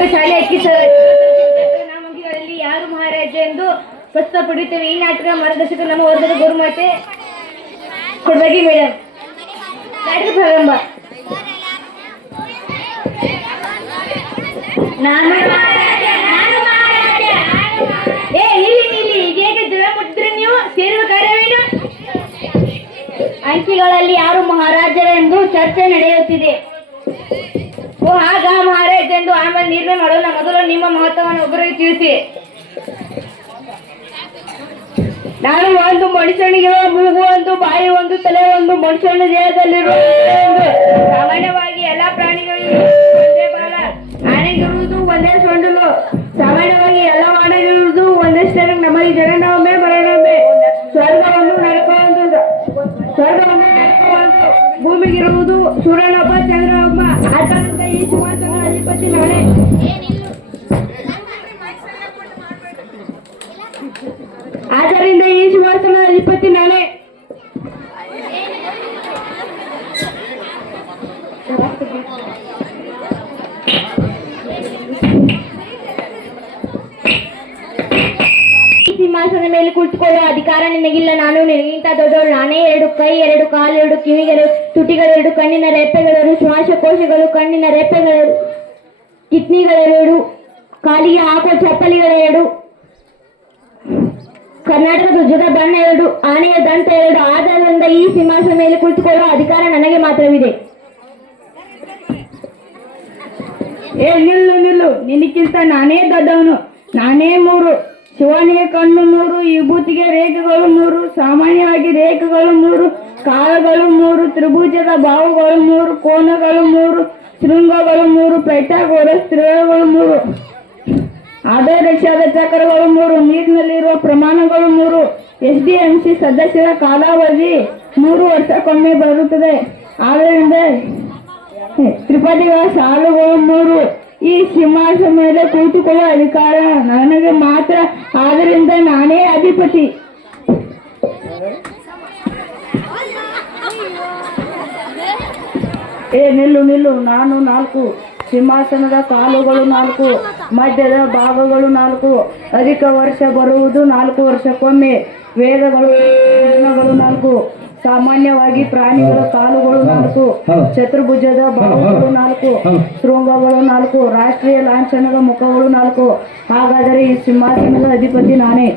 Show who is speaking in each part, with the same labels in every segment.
Speaker 1: ಪ್ರಾಥಮಿಕ ಶಾಲೆ ಅಕ್ಕಿ ಯಾರು ಮಹಾರಾಜ ಎಂದು ಪ್ರಸ್ತುತಪಡಿಸುತ್ತೇವೆ ಈ ನಾಟಕ ಮಾರ್ಗದರ್ಶಕ ನಮ್ಮ ವರ್ಗದ ಗುರುಮಾತೆ ಕೊಡಬೇಕಿ ಮೇಡಮ್ ನಾಟಕ ಪ್ರಾರಂಭ. ನಾನು ಏ, ಇಲ್ಲಿ ಇಲ್ಲಿ ಹೇಗೆ ಜಲ ಮುಟ್ಟಿದ್ರೆ ನೀವು? ಸೇರುವ ಕಾರ್ಯವೇನು? ಅಂಕಿಗಳಲ್ಲಿ ಯಾರು ಮಹಾರಾಜರೆಂದು ಚರ್ಚೆ ನಡೆಯುತ್ತಿದೆ. ಓ ಮಹಾರಾಜ ಎಂದು ಆಮೇಲೆ ನಿರ್ಣಯ ಮಾಡೋಣ ಮೊದಲು ನಿಮ್ಮ ಮಹತ್ವವನ್ನು ಒಬ್ಬರಿಗೆ ತಿಳಿಸಿ. ನಾನು ಒಂದು ಮನುಷ್ಯನಿಗೆ ಮೂಗು, ಒಂದು ಬಾಯಿ, ಒಂದು ತಲೆ, ಒಂದು ಮನುಷ್ಯನ ದೇಹದಲ್ಲಿರುವ ಒಂದು ಸಾಮಾನ್ಯವಾಗಿ ಎಲ್ಲ ಪ್ರಾಣಿಗಳಿಗೂ ಒಂದೇ ಆನೆಗಿರುವುದು ಒಂದೇ ಸೊಂಡಲು. ಸಾಮಾನ್ಯವಾಗಿ ಎಲ್ಲ ಆನೆಗಿರುವುದು ಒಂದೇ ಸ್ಟೇರಿಂಗ್ ನಮಗೆ ಜನನವೊಮ್ಮೆ, ಮರಣವೊಮ್ಮೆ, ಸ್ವರ್ಗವನ್ನು ನರಕವೊಂದು ಸ್ವರ್ಗವನ್ನು ನರಕವೊಂದು ಭೂಮಿಗಿರುವುದು ಸೂರ್ಯನೊಬ್ಬ ಚಂದ್ರಮ್ಮ ಆದ್ದರಿಂದ ಈ ಸುವಾಸನ ಅಧಿಪತಿ ನಾಳೆ ಆದ್ದರಿಂದ ಈ ಸುವಾಸನ ಅಧಿಪತಿ ನಾನೇ ಈ ಮೇಲೆ ಕುಳಿತುಕೊಳ್ಳುವ ಅಧಿಕಾರ ನಿನಗಿಲ್ಲ ನಾನು ನಿನಗಿಂತ ದೊಡ್ಡವಳು. ನಾನೇ ಎರಡು ಕೈ, ಎರಡು ಕಾಲು, ಎರಡು ಕಿವಿಗಳು ತುಟಿಗಳೆರಡು ಕಣ್ಣಿನ ರೆಪ್ಪೆಗಳರು ಶ್ವಾಸಕೋಶಗಳು ಕಣ್ಣಿನ ರೆಪ್ಪೆಗಳೆರಡು ಕಿಡ್ನಿಗಳೆರಡು ಕಾಲಿಗೆ ಹಾಕುವ ಚಪ್ಪಲಿಗಳೆರಡು ಕರ್ನಾಟಕದ ಧ್ವಜದ ಬಣ್ಣ ಎರಡು, ಆನೆಯ ದಂತ ಎರಡು. ಆದ್ದರಿಂದ ಈ ಸಿಂಹಾಸನ ಮೇಲೆ ಕುಳಿತುಕೊಳ್ಳುವ ಅಧಿಕಾರ ನನಗೆ ಮಾತ್ರವಿದೆ.
Speaker 2: ಏ, ನಿಲ್ಲು ನಿಲ್ಲು. ನಿನಕ್ಕಿಂತ ನಾನೇ ದೊಡ್ಡವನು. ನಾನೇ ಮೂರು. ಶಿವನಿಗೆ ಕಣ್ಣು ಮೂರು ವಿಭೂತಿಗೆ ರೇಖೆಗಳು ಮೂರು, ಸಾಮಾನ್ಯವಾಗಿ ರೇಖೆಗಳು ಮೂರು, ಕಾಲಗಳು ಮೂರು, ತ್ರಿಭುಜದ ಬಾವುಗಳು ಮೂರು, ಕೋನಗಳು ಮೂರು, ಶೃಂಗಗಳು ಮೂರು ಪೆಟ್ಟಾಗೋರ ಸ್ತ್ರೀಗಳು ಮೂರು ಆಧಾರಕ್ಷಾದ ಚಕ್ರಗಳು ಮೂರು, ನೀರಿನಲ್ಲಿರುವ ಪ್ರಮಾಣಗಳು ಮೂರು, ಎಸ್ ಡಿ ಎಂ ಸಿ ಸದಸ್ಯರ ಕಾಲಾವಧಿ ಮೂರು ವರ್ಷಕ್ಕೊಮ್ಮೆ ಬರುತ್ತದೆ. ಆದ್ದರಿಂದ ತ್ರಿಪದಿಗಳ ಸಾಲುಗಳು ಮೂರು. ಈ ಸಿಂಹಾಸನ ಮೇಲೆ ಕುಳಿತುಕೊಳ್ಳುವ ಅಧಿಕಾರ ನನಗೆ ಮಾತ್ರ. ಆದ್ದರಿಂದ ನಾನೇ ಅಧಿಪತಿ. ಏ, ನಿಲ್ಲು ನಿಲ್ಲು. ನಾನು ನಾಲ್ಕು. ಸಿಂಹಾಸನದ ಕಾಲುಗಳು ನಾಲ್ಕು. ಮಧ್ಯದ ಭಾಗಗಳು ನಾಲ್ಕು. ಅಧಿಕ ವರ್ಷ ಬರುವುದು ನಾಲ್ಕು ವರ್ಷಕ್ಕೊಮ್ಮೆ. ವೇದಗಳು ನಾಲ್ಕು. ಸಾಮಾನ್ಯವಾಗಿ ಪ್ರಾಣಿಗಳ ಕಾಲುಗಳು ನಾಲ್ಕು ಚತುರ್ಭುಜದ ಬಾಹುಗಳು ನಾಲ್ಕು ಶೃಂಗಗಳು ನಾಲ್ಕು ರಾಷ್ಟ್ರೀಯ ಲಾಂಛನದ ಮುಖಗಳು ನಾಲ್ಕು. ಹಾಗಾದರೆ ಈ ಸಿಂಹಾಸನದ ಅಧಿಪತಿ ನಾನೇ.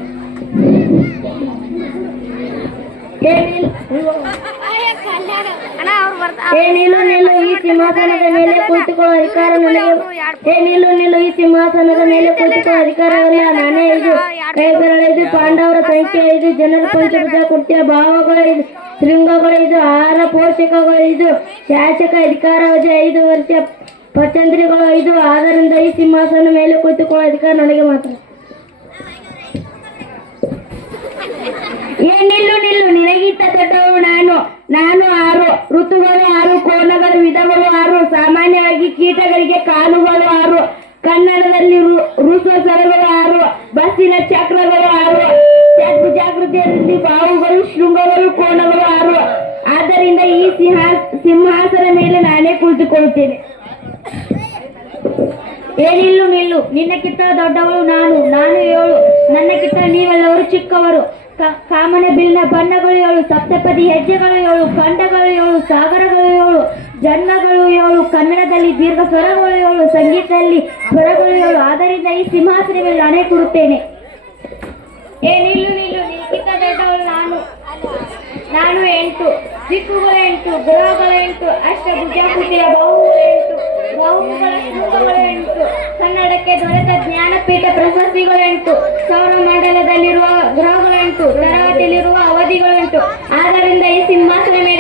Speaker 2: ನಿಲ್ಲು ನಿಲ್ಲು ಈ ಸಿಂಹಾಸನದ ಮೇಲೆ ಕುಳಿತುಕೊಳ್ಳುವ ಅಧಿಕಾರ ನನಗೆ ಏ ನಿಲ್ಲು ನಿಲ್ಲು ಈ ಸಿಂಹಾಸನದ ಮೇಲೆ ಕುಳಿತುಕೊಳ್ಳುವ ಅಧಿಕಾರವಲ್ಲ ನಾನೇ ಇದು ಕೈ ಬೆರಳೈದು ಪಾಂಡವರ ಸಂಖ್ಯೆ ಇದು ಜನರ ಪಂಚಭುಜ ಕುರ್ತಿಯ ಭಾವಗಳು ಇದು ಶೃಂಗಗಳು ಇದು ಆಹಾರ ಪೋಷಕಗಳು ಇದು ಶಾಸಕ ಅಧಿಕಾರಾವಧಿ ಐದು ವರ್ಷ ಪಚಂದ್ರಿಗಳು ಐದು. ಆದ್ದರಿಂದ ಈ ಸಿಂಹಾಸನ ಮೇಲೆ ಕುಳಿತುಕೊಳ್ಳುವ ಅಧಿಕಾರ ನನಗೆ ಮಾತ್ರ. ಏ ನಿಲ್ಲು ನಿಲ್ಲು ನಿನಗಿಂತ ದೊಡ್ಡವು ನಾನು. ನಾನು ಆರು ವಿಧಗಳು ಆರು. ಸಾಮಾನ್ಯವಾಗಿ ಕೀಟಗಳಿಗೆ ಕಾಲುಗಳು ಆರು. ಕನ್ನಡದಲ್ಲಿ ರುಸುವ ಸರಗಳು ಆರು. ಬಸ್ಸಿನ ಚಕ್ರಗಳು ಆರು. ಜಾಗೃತಿಯಲ್ಲಿ ಬಾವುಗಳು, ಶೃಂಗಗಳು, ಕೋಣಗಳು ಆರು. ಆದ್ದರಿಂದ ಈ ಸಿಂಹಾ, ಸಿಂಹಾಸನ ಮೇಲೆ ನಾನೇ ಕುಳಿತುಕೊಳ್ಳುತ್ತೇನೆ. ಏನಿಲ್ಲು ನಿಲ್ಲು ನಿನ್ನಕ್ಕಿಂತ ದೊಡ್ಡವಳು ನಾನು. ನಾನು ಏಳು ನನ್ನಕ್ಕಿಂತ ನೀವೆಲ್ಲವರು ಚಿಕ್ಕವರು. ಕಾಮನ ಬಿಲ್ನ ಬಣ್ಣಗಳು ಏಳು ಸಪ್ತಪದಿ ಹೆಜ್ಜೆಗಳು ಏಳು ಖಂಡಗಳು ಏಳು ಸಾಗರಗಳು ಜನ್ಮಗಳು ಇವಳು ಕನ್ನಡದಲ್ಲಿ ದೀರ್ಘ ಸ್ವರಗಳು ಏಳು, ಸಂಗೀತದಲ್ಲಿ ಸ್ವರಗಳು ಏಳು. ಆದ್ದರಿಂದ ಈ ಸಿಂಹಾಸನ ಮೇಲೆ ನಾನೇ ಕೊಡುತ್ತೇನೆ. ಏ, ನಿಲ್ಲು ನಿಲ್ಲು ನಾನು. ನಾನು ಎಂಟು, ದಿಕ್ಕುಗಳು ಎಂಟು ಗ್ರಹಗಳು ಎಂಟು ಅಷ್ಟಭುಜಾಕೃತಿಯ ಬಹು ಎಂಟು, ಬಾಹುಗಳ ಎಂಟು, ಕನ್ನಡಕ್ಕೆ ದೊರೆತ ಜ್ಞಾನಪೀಠ ಪ್ರಶಸ್ತಿಗಳು ಎಂಟು ಸೌರಮಂಡಲದಲ್ಲಿರುವ ಗ್ರಹಗಳು ಎಂಟು ತರಗತಿಯಲ್ಲಿರುವ ಅವಧಿಗಳು ಎಂಟು. ಆದ್ದರಿಂದ ಈ ಸಿಂಹಾಸನ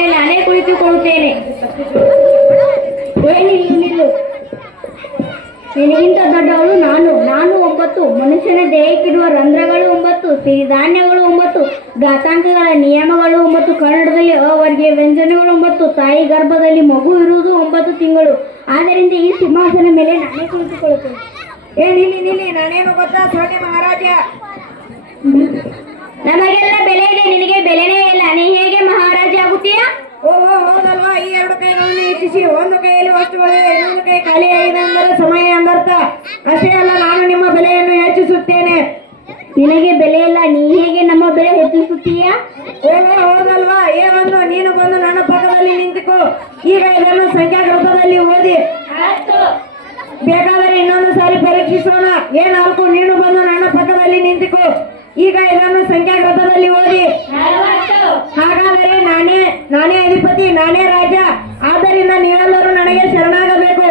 Speaker 2: ನಿಲ್ಲು ನಿನಗಿಂತ ದೊಡ್ಡವಳು ನಾನು. ನಾನು ಒಂಬತ್ತು. ಮನುಷ್ಯನ ದೇಹಕ್ಕಿರುವ ರಂಧ್ರಗಳು ಒಂಬತ್ತು. ಸಿರಿಧಾನ್ಯಗಳು ಒಂಬತ್ತು. ಘಾತಾಂಕಗಳ ನಿಯಮಗಳು ಒಂಬತ್ತು. ಕನ್ನಡದಲ್ಲಿ ಅವರಿಗೆ ವ್ಯಂಜನಗಳು ಒಂಬತ್ತು. ತಾಯಿ ಗರ್ಭದಲ್ಲಿ ಮಗು ಇರುವುದು ಒಂಬತ್ತು ತಿಂಗಳು. ಆದ್ದರಿಂದ ಈ ಸಿಂಹಾಸನ ಮೇಲೆ ನಾನೇ ಕುಳಿತುಕೊಳ್ಳುತ್ತೇನೆ.
Speaker 1: ಏ ನಿಲ್ಲಿ ನಿಲ್ಲಿ. ನಾನೇನು ಗೊತ್ತಾ ಸೋನೆ ಮಹಾರಾಜ
Speaker 2: ನಮಗೆಲ್ಲ ಬೆಲೆ ಇದೆ. ನಿನಗೆ ಬೆಲೆನೇ ಇಲ್ಲ. ನೀ ಹೇಗೆ ಮಹಾರಾಜ ಆಗುತ್ತೀಯಾ
Speaker 3: ಓಹೋ ಹೌದಲ್ವಾ ಈ ಎರಡು ಕೈಗಳನ್ನು ಒಂದು ಕೈಯಲ್ಲಿ ವಸ್ತುಗಳಿವೆ ಇನ್ನೊಂದು ಕೈ ಖಾಲಿಯಾಗಿದೆ ಅಂದರೆ ಸಮಯ ಎಂದರ್ಥ. ಅಷ್ಟೇ ಅಲ್ಲ ನಾನು ನಿಮ್ಮ ಬೆಲೆಯನ್ನು ಹೆಚ್ಚಿಸುತ್ತೇನೆ.
Speaker 2: ನಿನಗೆ ಬೆಲೆ ಇಲ್ಲ ನೀ ಹೇಗೆ ನಮ್ಮ ಬೆಲೆ ಹೆಚ್ಚಿಸುತ್ತೀಯಾ?
Speaker 3: ಓಹೋ ಹೌದಲ್ವಾ? ಏ ಒಂದು ನೀನು ಬಂದು ನನ್ನ ಪಕ್ಕದಲ್ಲಿ ನಿಂತುಕೋ. ಈಗ ಇದನ್ನು ಸಂಖ್ಯಾಗ್ರಂಥದಲ್ಲಿ ಓದಿ. ಬೇಕಾದರೆ ಇನ್ನೊಂದು ಸಾರಿ ಪರೀಕ್ಷಿಸೋಣ. ಏ ನಾಲ್ಕು ನೀನು ಬಂದು ನನ್ನ ಪಕ್ಕದಲ್ಲಿ ನಿಂತುಕೋ. ಈಗ ಇದನ್ನು ಸಂಖ್ಯಾಗ್ರಂಥದಲ್ಲಿ ಓದಿ. ಹಾಗಾದರೆ ನಾನೇ ನಾನೇ ಅಧಿಪತಿ ನಾನೇ ರಾಜ. ಆದ್ದರಿಂದ ನೀವೆಲ್ಲರೂ ನನಗೆ ಶರಣಾಗಬೇಕು.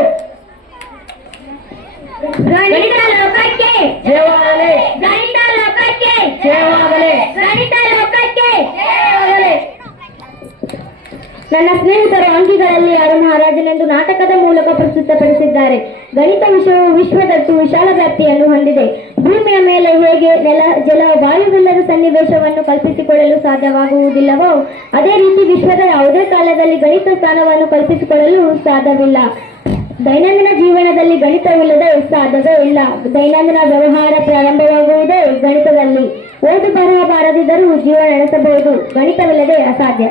Speaker 2: ಗಣಿತ ಲೋಕಕ್ಕೆ
Speaker 3: ಜಯವಾಗಲಿ.
Speaker 2: ಗಣಿತ ಲೋಕಕ್ಕೆ
Speaker 3: ಜಯವಾಗಲಿ.
Speaker 2: ಗಣಿತ ಲೋಕಕ್ಕೆ ನನ್ನ ಸ್ನೇಹಿತರು ಅಂಕಿಗಳಲ್ಲಿ ಯಾರು ಮಹಾರಾಜನೆಂದು ನಾಟಕದ ಮೂಲಕ ಪ್ರಸ್ತುತಪಡಿಸಿದ್ದಾರೆ. ಗಣಿತ ವಿಷಯವು ವಿಶ್ವದಷ್ಟು ವಿಶಾಲ ವ್ಯಾಪ್ತಿಯನ್ನು ಹೊಂದಿದೆ. ಭೂಮಿಯ ಮೇಲೆ ಹೇಗೆ ನೆಲ, ಜಲ, ವಾಯುವಿಲ್ಲದ ಸನ್ನಿವೇಶವನ್ನು ಕಲ್ಪಿಸಿಕೊಳ್ಳಲು ಸಾಧ್ಯವಾಗುವುದಿಲ್ಲವೋ, ಅದೇ ರೀತಿ ವಿಶ್ವದ ಯಾವುದೇ ಕಾಲದಲ್ಲಿ ಗಣಿತ ಸ್ಥಾನವನ್ನು ಕಲ್ಪಿಸಿಕೊಳ್ಳಲು ಸಾಧ್ಯವಿಲ್ಲ. ದೈನಂದಿನ ಜೀವನದಲ್ಲಿ ಗಣಿತವಿಲ್ಲದೆ ಸಾಧ್ಯವೇ ಇಲ್ಲ. ದೈನಂದಿನ ವ್ಯವಹಾರ ಪ್ರಾರಂಭವಾಗುವುದೇ ಗಣಿತದಲ್ಲಿ. ಓದು ಬರಹ ಬಾರದಿದ್ದರೂ ಜೀವನ ನಡೆಸಬಹುದು. ಗಣಿತವಿಲ್ಲದೆ ಅಸಾಧ್ಯ.